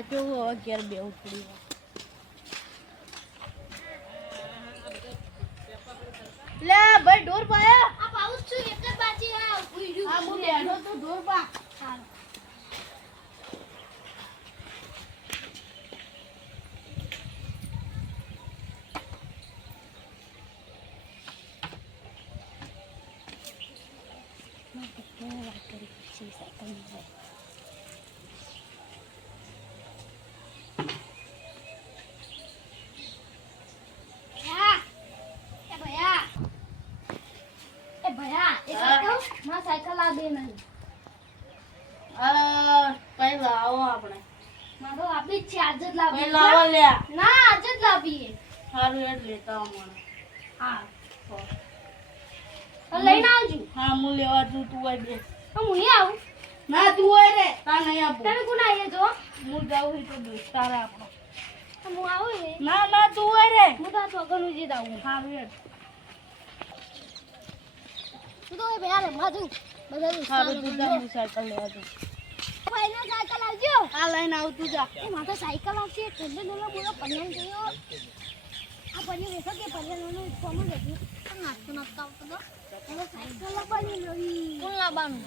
જો ઘેર બેવું પડી લે ભાઈ ઢોર પાયા આ પાઉસ છું એક જ બાજી આ ઉઈ રહ્યું આ હું બેઠો તો ઢોર પા હાલ સાયકલ આ બે નહીં પહેલા આવો આપણે મારો આપી જ છે આજ જ લાવી પહેલા આવો લ્યા ના આજ જ લાવીએ સારું એટલે લેતા મને હા તો લઈને આવજો હા હું લેવા જઉં તું આય બે હું નહીં આવું ના તું આય રે તા નહીં આપું તમે કોણ આવીએ જો હું જાઉં તો દોસ્તાર આપણો હું આવું ને ના ના તું આય રે હું તો આ છોકરનું જીત આવું સારું એટલે તું તો એ ભૈયા રમવા જઉં બધા સારું તું જા હું સાયકલ લેવા જઉં ભાઈનો સાયકલ આવજો આ લઈને આવતું જા એ માથે સાયકલ આવશે ઠંડે ડોલા બોલો પન્યાન ગયો આ પન્યા બેસો કે પન્યાનો ફોર્મ જ હતું પણ નાસ્તો નાસ્તો આવતો તો હવે સાયકલ લાવવાની નવી કોણ લાવવાનું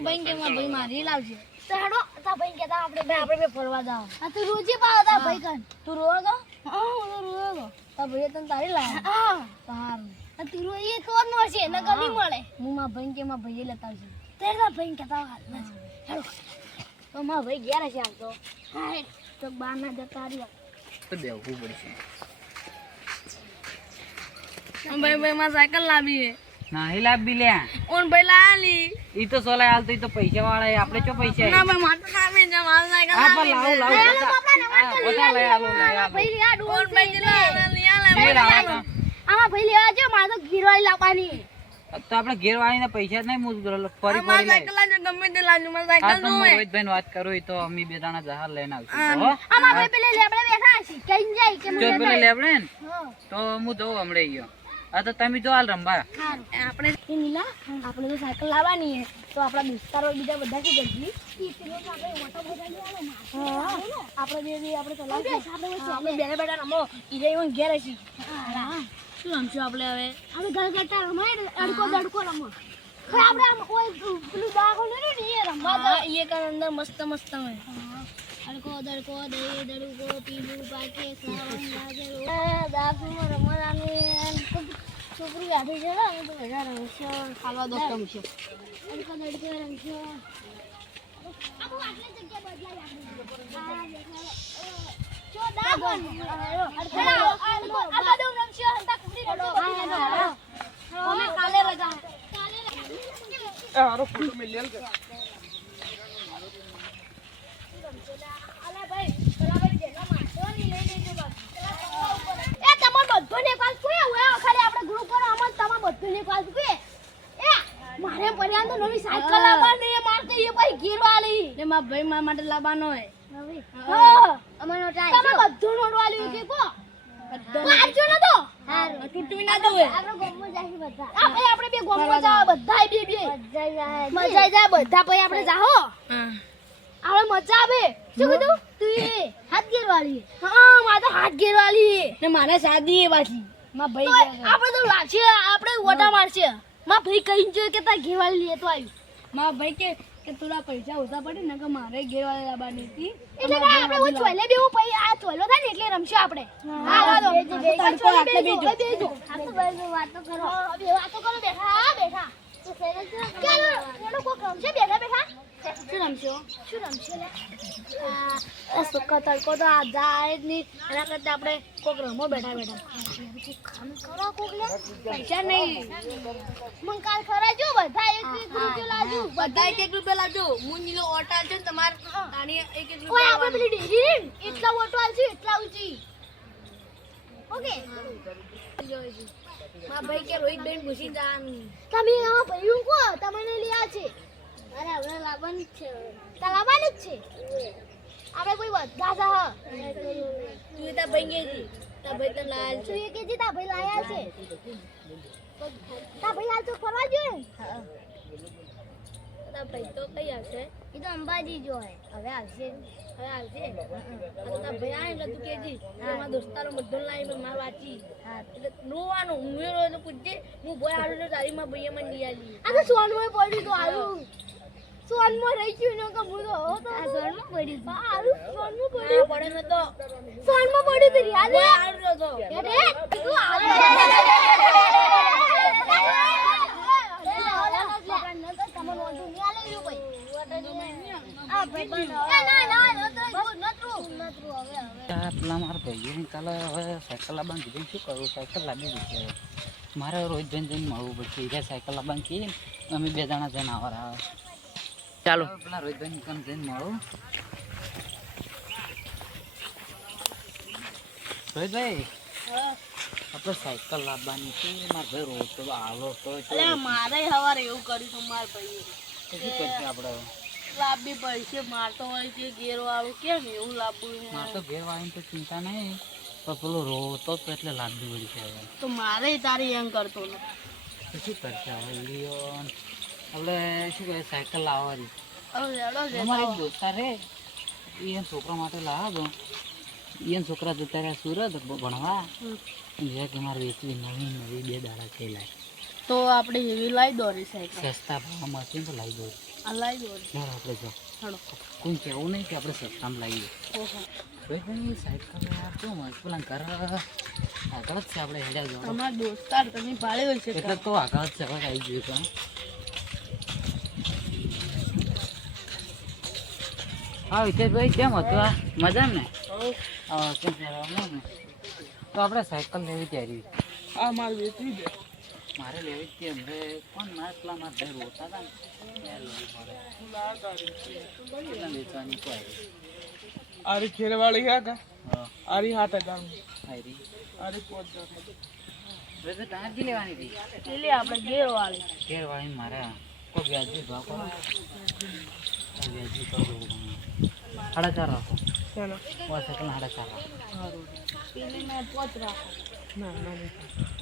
ભાઈ કે ભાઈ મારી લાવશે તો હેડો તા ભાઈ કહેતા આપણે બે ફરવા જાવ આ તો રોજે પાવ તા ભાઈ કન તું રોવા ગયો હા હું તો રોવા ગયો તા ભાઈ તને તારી લાવ હા સારું તું રોઈ એક વાર નો છે ને ગલી મળે હું માં ભાઈ કે માં ભાઈ લેતા આવશે તેરા ભાઈ કહેતા હાલ હેડો તો માં ભાઈ ગયા છે આમ તો હા તો બાર ના જતા રહ્યા તો બેવું પડશે ભાઈ માં સાયકલ લાવી નહીં લાવી લે ઓન ભાઈ લાલી ઈ તો સોલા હાલ તો ઈ તો પૈસા વાળા હે, આપણે ચો પૈસા ના ભાઈ મારે લાવી છે મારે સાયકલ આ પણ લાવ ઓછા લઈ આલો ભાઈ આ ડોન ઓન ભાઈ લાવી આમાં ભાઈ લેવા જો મારે તો ગીરવાળી લાવવાની તો આપણે ઘેર વાળીને પૈસા જ નહીં ફરી ફરી મારે સાયકલ લાવજો ગમે તે લાવજો મારે હા સાયકલ તો નો રોહિતભાઈ વાત કરું તો અમે બે દાણા જહાજ લઈને આવશું હો આમાં ભાઈ પેલે લેબડે બેઠા છે કઈ જાય કે જો મને પેલે લેબડે ને હા તો હું જઉં હમણે ગયો આ તો તમે જો હાલ રંબા આપણે નીલા આપણે તો સાયકલ લાવવાની છે તો આપણા દોસ્તારો બીજા બધા કે જલ્દી આપણે બે આપણે ચલાવીશું આપણે બેને બેટા રમો ઈ જઈ ઘેર હશી શું રમશું આપણે હવે આપણે ઘર કરતા રમાય અડકો દડકો રમો આપણે આમ કોઈ પેલું દાખો ને એ રમવા હા એ કાન અંદર મસ્ત મસ્ત હોય અડકો દડકો દઈ દડકો પીલું પાકે શ્રાવણ લાગે દાખમાં રમવાનું છોકરી બેઠી છે ને તો બધા રમશે ખાવા દો કમ છે અડકો દડકો રમશે આપો આટલી જગ્યા બદલાઈ આપણે જો દાગન આ બધું રમશે હંતા કુડી રમશે અમે કાલે રજા હારો ફોટો મે લેલ કે અલા ભાઈ પેલા ભાઈ જેના મારતો ની લઈ લેજો બસ એ તમાર બધોને પાસ કોઈ હોય ખાલી આપણે ગ્રુપ પર અમન તમાર બધોને પાસ કોઈ એ મારે પડ્યા તો નવી સાયકલ લાવવાની એ મારતે એ ભાઈ ગીરવાલી ને મારા ભાઈ મારા માટે લાવવાનો હોય નવી હા અમનો ટ્રાય તમે બધો નોડવાલી કે કો લાવજો ન તો હારું તૂટવી ના દઉં આપણે ગોમમાં જાહી બધા આપણે બે ગોમમાં જાવ બધાય બે મજા જાય બધા પછી આપણે જાહો હા આપણે મજા આવે શું કીધું તું એ હાથ ગેરવાળી હા મારે તો હાથ ગેરવાળી ને મારે શાદી એ પાછી મારા તો ભાઈ આપણે તો લાગશે આપણે ઓટા મારશે માં ભાઈ કહીને જોયું કે તાર ઘેરવાળી લેતો આવ્યું મારા ભાઈ કે થોડા પૈસા ઓછા પડે ને કે મારે ઘેરવાળી લાવવાની હતી એટલે કે આપણે ઓય ચોલે બેવું પછી આ ચોલો થાય ને એટલે રમશું આપણે હા વાતો બેજો વાતો કરો વાતો કરો બેઠા હા બેઠા ચાલો કોક રમશે બેઠા બેઠા શું રમશો લે આ સુકા તડકો તો આ જાય જ નહીં એના કરતા આપણે કોક રમો બેઠા બેઠા ખામ કરો કોક લે પૈસા નહીં મન કાલ ખરાજો બધા એક રૂપિયો લાજો બધા એક રૂપિયા લાવજો મુંજીનો ઓટા છે ને તમાર તાણી એક કોઈ રૂપિયા આપણે પેલી ડેરી એટલા ઓટો આલશે એટલા ઊંચી ઓકે મારા ભાઈ કે રોહિત બેન પૂછી જાન તમે આમાં ભઈયું કો તમને લીયા છે અરે હવે લાવવાની જ છે તા લાવવાની જ છે આપણે કોઈ બધા જા તું તાર ભાઈ કે તાર ભાઈ તને લાલ તું એ કેજી તા ભાઈ લાયા છે તા ભાઈ હાલ તો ફરવા જોઈએ તાર ભાઈ તો કઈ હશે એ તો અંબાજી જો હે હવે આવશે આ તો તારા ભાઈ આવે એટલે તું કહેજી મારા દોસ્તારો બધો લાવી માર વાંચી એટલે રોવાનું હું એ રોજ પૂછજે હું ભાઈ આડું ને તારી માં ભાઈએ મને લઈ આલી આ તો સોનમાં પડ્યું તો આલું સોનમાં રહી ગયું ને કે હું તો આ સોનમાં પડ્યું આલું સોનમાં પડ્યું પડે ને તો સોનમાં પડ્યું તો યાદ હે આડું તો એટલે તું પેલા મારા ભાઈએ કાલે હવે સાયકલ લાવવાનું કીધું શું કરું સાયકલ લાવી દીધી મારે રોજ જઈને મળવું પછી કે સાયકલ લાવવાનું કહીએ અમે 2 જણા જઈને આવર આવે ચાલો પેલા રોજ જઈને મળું રોહિતભાઈ આપણે સાયકલ લાવવાની છે મારા ભાઈ રોજ તો આવો તો મારે સવારે એવું કર્યું હતું મારા ભાઈએ શું કરશે આપણે લાંબી પડશે મારતો હોય છે ઘેર વાળું કેમ એવું લાંબું મારે તો ઘેર વાળીને તો ચિંતા નહીં પણ પેલો રોતો તો એટલે લાંબી વળી છે હવે તો મારે તારી એમ કરતો ને તો શું કરશે હવે વિડીયો આપણે શું કહે સાયકલ લાવવાની અમારે એક દોસ્તાર રે એ છોકરા માટે લાવો એ છોકરા જતા રહ્યા સુરત ભણવા જે કે મારે વેચવી નવી 2 દાડા છે લાય તો આપણે એવી લાવી દોરી સાયકલ સસ્તા ભાવમાં હશે ને તો લાવી દો આ લાવી દોરી ચાલો આપણે જો હાલો કોઈ કહેવું નહીં કે આપણે સસ્તામાં લાવીએ ઓહો ભાઈ સાયકલ યાર કેવું મસ્ત પેલા ઘર આગળ જ છે આપણે હેડ્યા જવાનું તમારા દોસ્તાર તમે ભાડે છે એટલે તો આગળ જ છે હવે આવી જોઈએ પણ હા વિજયભાઈ કેમ હતું આ મજા ને કેમ ને તો આપણે સાયકલ લેવી ત્યારે આ માલ વેચવી દે મારે લેવી જ હમણે કોણ મારા ભાઈ રોતા હતા ને વેચવાની કોઈ આરી ખેરવાળી હે કા હા આરી 7000 આરી આરી 5000 વેચે ટાંકી લેવાની હતી એટલે આપણે ઘેર વાળી ઘેર વાળીને મારે કોઈ વ્યાજબી ભાવ કરો વ્યાજબી કરો 4.5 રાખો ચાલો સાયકલ 4.5 રાખો પેલી ને 5 રાખો ના ના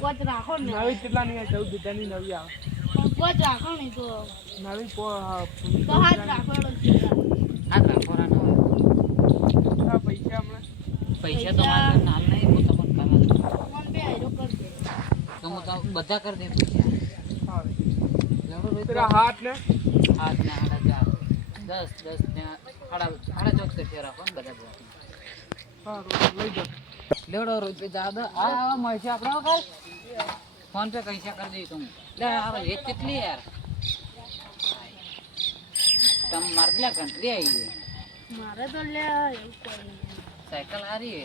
પોચ રાખો ને નવી કેટલા ની 14 બીજાની નવી આવે પોચ રાખો ને તો નવી તો હાથ રાખો હાથ રાખો રા આ પૈસા હમણાં પૈસા તો મારે નાલ નહીં હું તમને કરવા ફોન પે આયરો કરજે તો હું તો બધા કરી દે પૈસા હા લેવડો તેરા હાથ ને હાથ ને 10 ને 14 કરશે રાખો ને બધા હા લઈ જાઓ લેવડો રૂપિયા દાદા આ મળશે આપણે કઈ ફોન પે પૈસા કરી દઈ તું લે આ એ કેટલી યાર તમ મારલા કંટ્રી આવી મારે તો લે એવું કોઈ સાયકલ હારી હે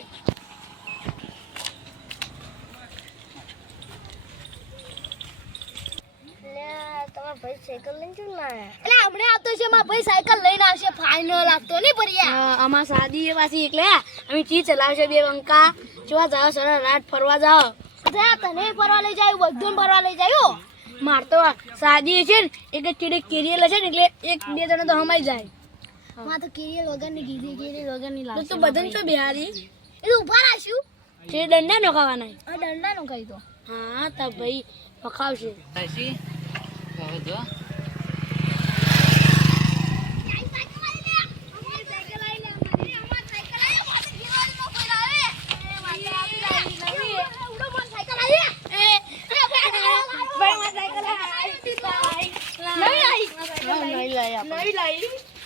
અમાર શાદી એ પાછી એટલે અમે ચી ચલાવશે 2 અંકા જોવા જાવ સર રાત ફરવા જાવ તને ફરવા લઈ જાય બધું ફરવા લઈ જાય માર તો શાદી છે ને એક ચીડી કેરીએલ છે ને એટલે 1-2 જણા તો હમાઈ જાય માં તો કેરીએલ વગર ની કીધી કેરીએલ વગર ની લાવ તો બદન તો બિહારી એ તો ઉભા રાખ્યું તે દંડા નો ખાવાના આ દંડા નો ખાઈ તો હા તા ભાઈ પખાવશે સાચી હવે જો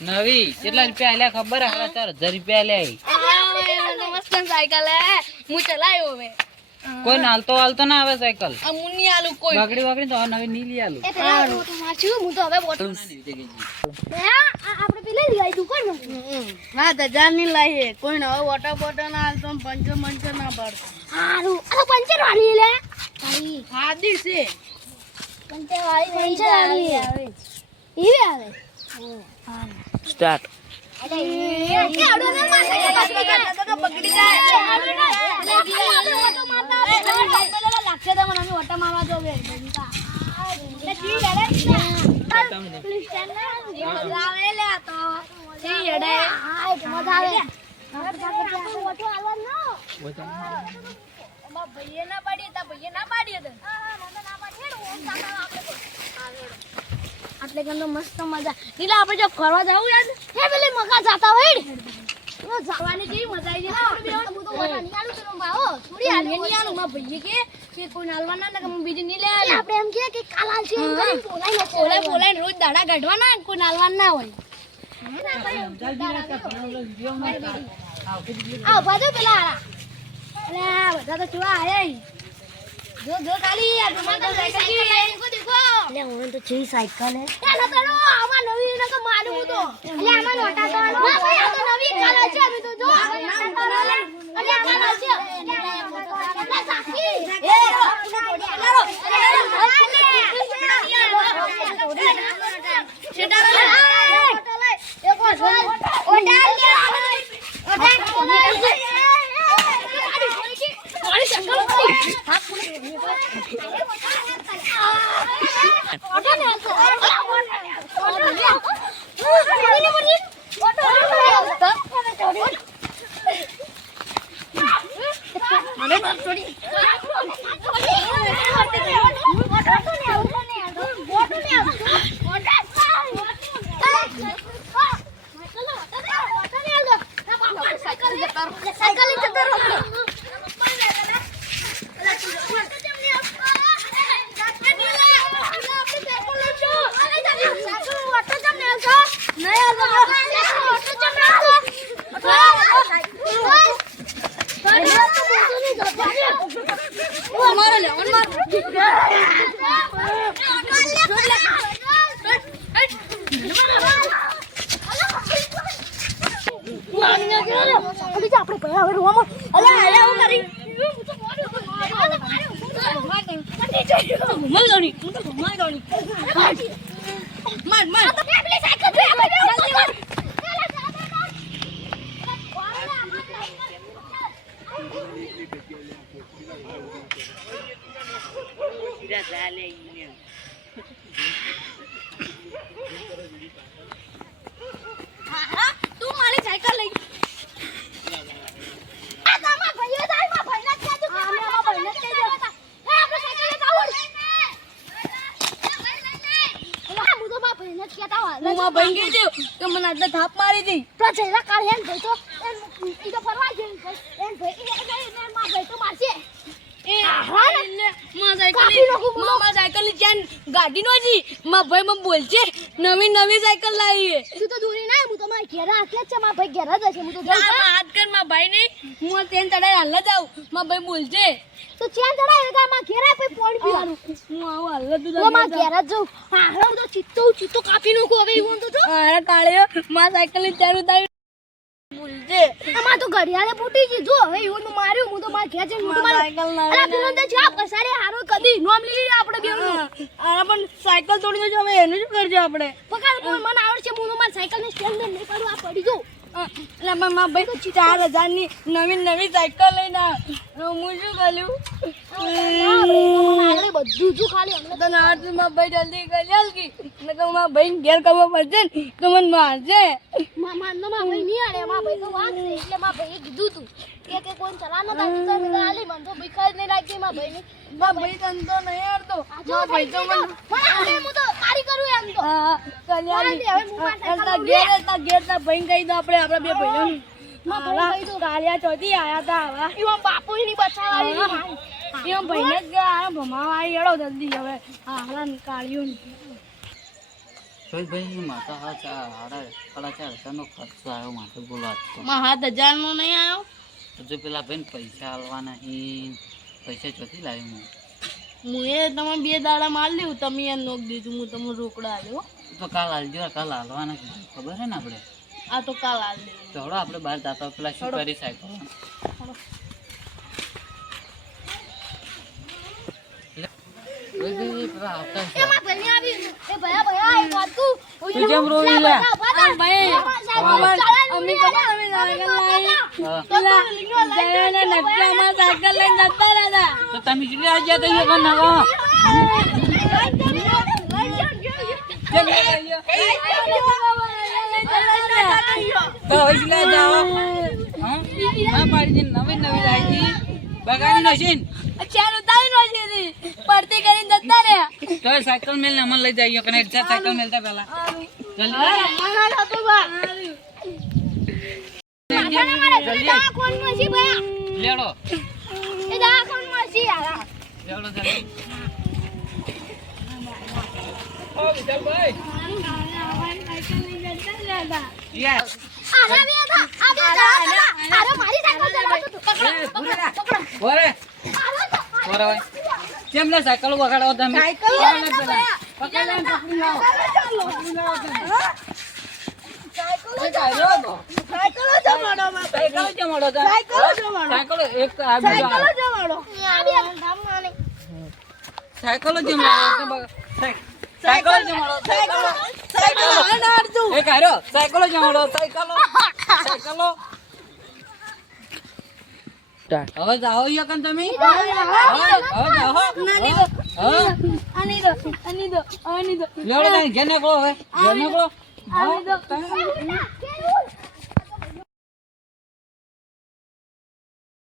નવી કેટલા રૂપિયા આલ્યા ખબર હે 4000 રૂપિયા આલ્યા મસ્ત સાયકલ હે હું ચલાયો હવે કોઈ નાલતો હાલતો ના આવે સાયકલ આ મુન્ની આલુ કોઈ બગડી બગડી તો નવી ની લઈ આલું તો મારશું હું તો હવે બોટલ આપણે પેલે લઈ આવી દુકાન માં 7000 ની લાઈએ કોઈ ન હવે વોટર બોટલ ના હાલતો પંચર ના પડ હારું આ પંચર વાળી લે ભાઈ હાદી છે પંચર વાળી આવે ઈ આવે સ્ટાર્ટ આટલે કંદો મસ્ત મજા નીલા આપણે જો ફરવા જાવું યાર હે પેલી મકા જાતા હોય તો જવાની કેવી મજા આવી જાય આપણે બે હું તો મજા નહીં આલું તને બાઓ થોડી આલી નહીં આલું માં ભઈએ કે કોઈ નાલવાના ને કે બીજી નહીં લે આપણે એમ કે કાલ હાલ છે એમ કરી બોલાઈ રોજ દાડા કાઢવાના કોઈ નાલવાન ના હોય આ બાજુ પેલા અરે બધા તો ચુવા આયા જો ખાલી આ તમાર સાયકલ દેખો દેખો લે હું તો ચી સાયકલ હે ચાલો ચાલો આમાં નવી ને કે મારું તો એટલે આમાં નોટા તો ના ભાઈ આ તો નવી કાલ છે અમે તો જો અરે કાલ છે ના સાકી એ તું મારી સાયકલ લઈ આ તમાર ભાઈઓ જાય માં ભાઈના કે જો આમાં ભાઈને કે જો હે આપણે સાયકલ લે કાવડ ઓલા હું તો માં ભાઈને કેતા હોય હું માં ભાઈ ગઈ દે તો મને આટલે થાપ મારી દી તો જરા કાલ હેન ભાઈ તો ઈ તો ફરવા જઈ એન ભાઈ ને માં ભાઈ તો મારશે એ માં સાયકલ ની ચેન ગાડી નો જી માં ભાઈ મને બોલશે નવી સાયકલ લાવી તું તો દૂરી ના હું તો માર ઘેરા આટલે છે માં ભાઈ ઘેરા જ છે હું તો હાથ કર માં ભાઈ નહીં હું તેન ચડાઈ હાલ જાવ માં ભાઈ બોલશે તો ચેન ચડાઈ કે માં ઘેરા પછી પોડ પીવાનું હું આવું હાલ તું માં ઘેરા જ હા હું તો ચિત્તો કાપી નાખું હવે હું તો અરે કાળ્યો માં સાયકલ ની ચેન ઉતારી બોલજે આમાં તો ઘડિયાળે ફૂટી ગઈ જો હવે એવું માર્યું હું તો માર ઘેર જઈને હું તો સાયકલ ના અરે પેલો તે છાપ કસાડે હારો કદી નોમ લીલી આપણે બેનું આ પણ સાયકલ તોડી દેજો હવે એનું શું કરજો આપણે પકડ મને આવડશે હું તો માર સાયકલ ને સ્ટેન્ડ નહીં પાડું આ પડી જો એટલે મારા ભાઈ તો 4000 ની નવી સાયકલ લઈને હું શું કર્યું બધું જો ખાલી અમને તો ના મારા ભાઈ જલ્દી કરી આલકી નકર મારા ભાઈ ઘેર કરવા પડશે ને તો મને મારશે મારા ભાઈ નહીં આલે મારા ભાઈ તો વાત છે એટલે મારા ભાઈએ કીધું તું કે કોઈ ચલા ન દાદી તો મને આલી મને તો ભીખ જ નહીં રાખી મારા ભાઈ તન તો નહીં આડતો મારા ભાઈ તો મને હું તો તારી કરું એમ તો હા કલ્યાણી હવે ઘેર તા ભાઈ કહી દો આપણે આપણા બે ભાઈઓ મારા તો કાલિયા ચોથી આયા તા હવે ઈવા બાપુ ની બચાવાળી ઈવા ભાઈને જ આ ભમાવા આવી એડો જલ્દી હવે હારા કાળિયો ભાઈ માતા હાડા 4,500 નો ખર્ચો આવ્યો માથે બોલવા માં 7,000 નો નહીં આવ્યો હજુ પેલા ભાઈ પૈસા આલવાના પૈસા ચોથી લાવી હું એ તમે 2 દાડા માર લીધું તમે એ નોક દીધું હું તમને રોકડા આલ્યો તો કાલ આલજો કાલ હાલવાના ખબર હે ને આપણે આ તો કાલ આલ દે ચડો આપણે બહાર જતા પેલા શું કરી સાયકલ તું કેમ રોવી લે ભાઈ અમે સાયકલ લઈને જતા રહ્યા તો તમે કેટલી આજે તો એ કોણ નવો તો હવે કેટલા જાઓ હા પાડી નવી લાવી બગાડી નાખીન ચાલ ઉતારી નો છે પડતી કરીને જતા રહ્યા તો સાયકલ મેલ ને અમન લઈ જઈએ કને જા સાયકલ મેલતા પહેલા જલ્દી લેડો લેડો જલ્દી ઓ વિઠ્ઠલભાઈ યસ ઓરે ઓરે કેમ ના સાયકલ વગાડો તમે સાયકલ જમાડો હવે જાઓ યકન તમે લેવડો ઘેર નીકળો હવે ઘેર નીકળો